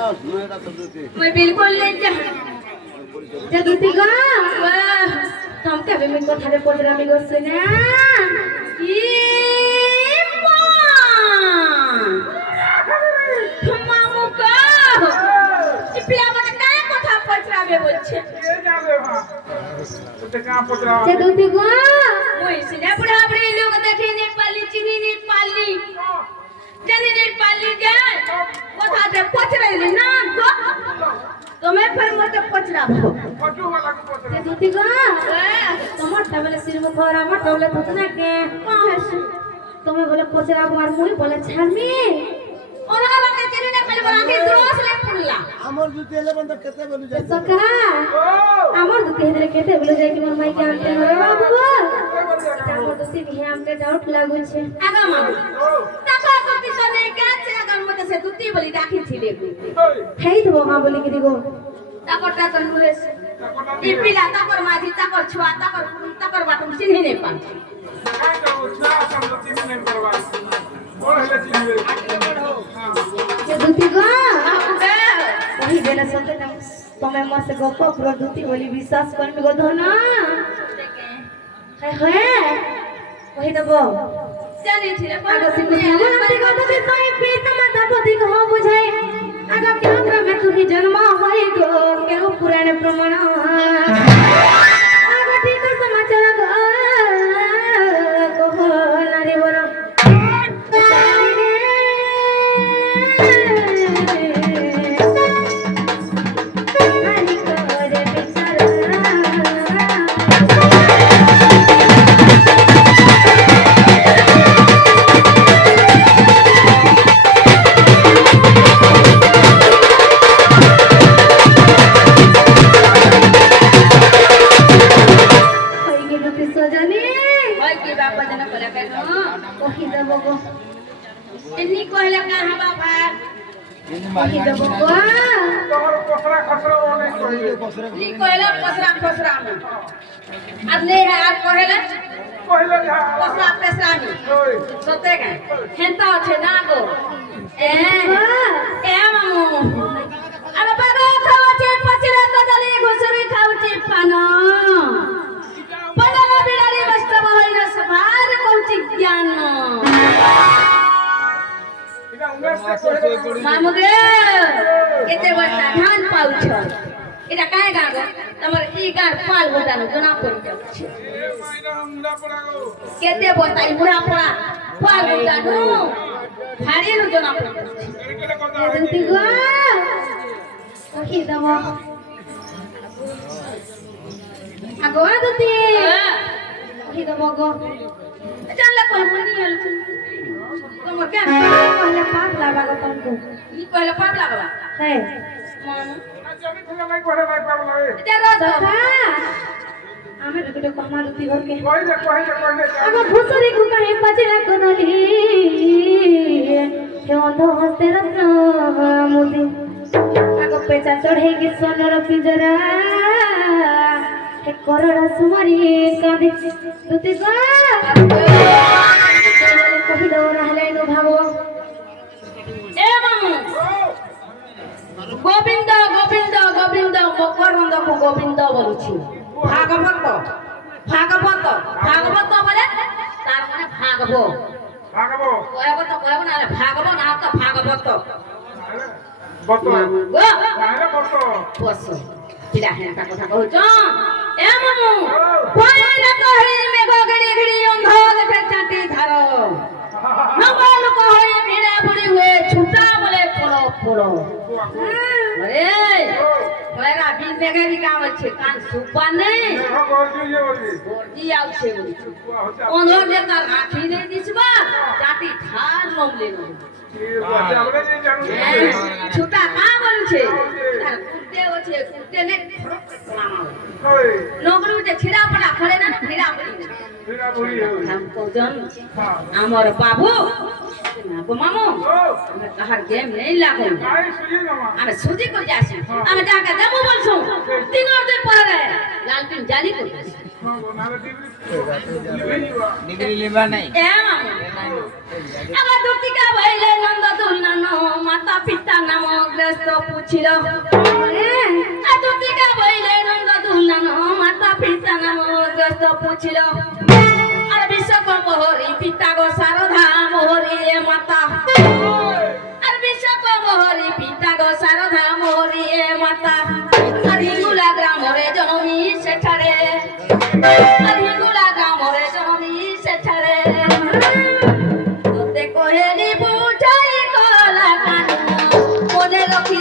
मैं बिल्कुल नहीं जगती गो तुम कभी मैं को थारे पोजरा में गोसे ना ये मां मामू को चिपला बना काय কথা পচরাবে বলছে কে যাবে মা তো কাঁ পচরাবে जगती गो মই সিনা বুড়া বুড়ি লোক দেখে নে পালি চিনি নে পালি জানি নে পালি যায় কথা দে পচরাইলে না গো तुम्हें फिर मत पचरा पचू वाला को पचरा ये दूती गो तुम्हार तबले सिर में खोरा मत तबले थुतना के कहां है तुम्हें बोले पचरा बार मुई बोले छामी और आला के चिनी ने पहले बना के द्रोस ले पुल्ला हमर दूती ले बंद केते बोलु जाय सका हमर दूती हेदरे केते बोलु जाय कि मोर माई के आनते रे बाबू हमर दूती भी हमके डाउट लागु छे आगा मामा ताका कोती तो नहीं के छे अगर मते से दूती बोली राखी छिले हेई तो मामा बोली कि दिगो ताकर ताकर बोले से ई पिला ताकर माजी ताकर छुआ ताकर बाटम चिन्ही नहीं पा का जाओ छा सब चिन्ही नहीं करवा और हेले चिन्ही के दूती गो वही देना सोते ना तमे म से गप प्रो दूती बोली विश्वास करमी गो धना है वही दबो जाने छिले आगे से कुछ नहीं गो दूती सही पीत मत बुद्धि को बुझाई आगे केंद्र में तू ही जन्म होई गो के पुराने प्रमाण आगे ठीक समाचार गो को नारी बरो কহি দেব গো তোমার কসরা খসরা অনেক কইলে ই কইলা কসরা খসরা আমি আর নেই আর কইলা কইলে যা কসরা পেসরা আমি ওই সতে কা হেনতা আছে না গো এ মামু আরে বাবা খাওয়াছে পাচিরা কদলি ঘুসুরি খাওছে পানা পড়ালা বিড়ারি বাস্তব হইনা সবার কৌচি জ্ঞান এটা উঙ্গাস মামু গে কেতে বড় ধান পাউছ এটা কায় গা গো তোমার ই গার পাল গোটানো জনা পড়ি যাচ্ছে এ মাইনা মুড়া পড়া গো কেতে বতাই মুড়া পড়া পাল গোটানো ভারী নু জনা পড়ি যাচ্ছে এরকম কথা দুতি গো কহি দেব আগো দুতি কহি দেব গো জানলা কোন মনি আল তোমার কেন কইলে পাপ লাগা গো তমকো ই কইলে পাপ লাগা হ্যাঁ মামু জানি তুমি নাই করে নাই পাবলা এ এটা রাধা আমি দুটো কমার দুতি ঘরকে কইলে আগো ভুসরি কু কাহে পাচিরা কোনলি হে অন্ধ হস্তে রত্ন মোদি আগো পেচা চढ़े गे सोनर पिंजरा हे करड़ा सुमारी कांदे तुते गो कहि दो रहले नो भागो ए मामू गोविंद गोविंद गोविंद मकरंद को गोविंद বলছি ভাগবত ভাগবত ভাগবত বলে তার মানে ভাগবো ভাগবো কইবো না ভাগবো না তো ভাগবত বর্তমান গো তাহলে বর্ত বস কিরা হেনটা কথা কইছ এ মামু কইলা কহি মে গগড়ি গড়ি অন্ধ দেখে চাটি ধার নবল কহি ভিড়ে বুড়ি হয়ে ছুটা বলে পড়ো পড়ো আরে কইরা বিন বেগারি কাম আছে কান সুপা নেই গর্জি আউছে বলি অন্ধ যে তার আখি দেই দিছবা চাটি ধার লমলে ছুটা কা বলছে আর কুটে আছে কুটে নে নগর উঠে ছিড়া পড়া খড়ে না ভিড়া পড়ি हम कोजन हमर बाबू गो मामू हम कहार गेम नहीं लागो আমি সুজি করে যাচ্ছি আমি টাকা দেবো বলছো 3 দিন পরে লালপিন জালি করে ডিগ্রি লিবা নাই এ মামু আমার দুটিকা ভাইলে নন্দ দুলনান মাতা পিতা নাম গ্রস্ত পুছিল আ দুটিকা ভাইলে নন্দ দুলনান মাতা পিতা নাম গ্রস্ত পুছিল আর বিশ্বকর্ম হরি পিতা গো শারদা মোহরি এ মাতা আর বিশ্বকর্ম হরি পিতা গো শারদা মোহরি এ মাতা আর হিঙ্গুলা গ্রামরে জনমি সেঠারে আর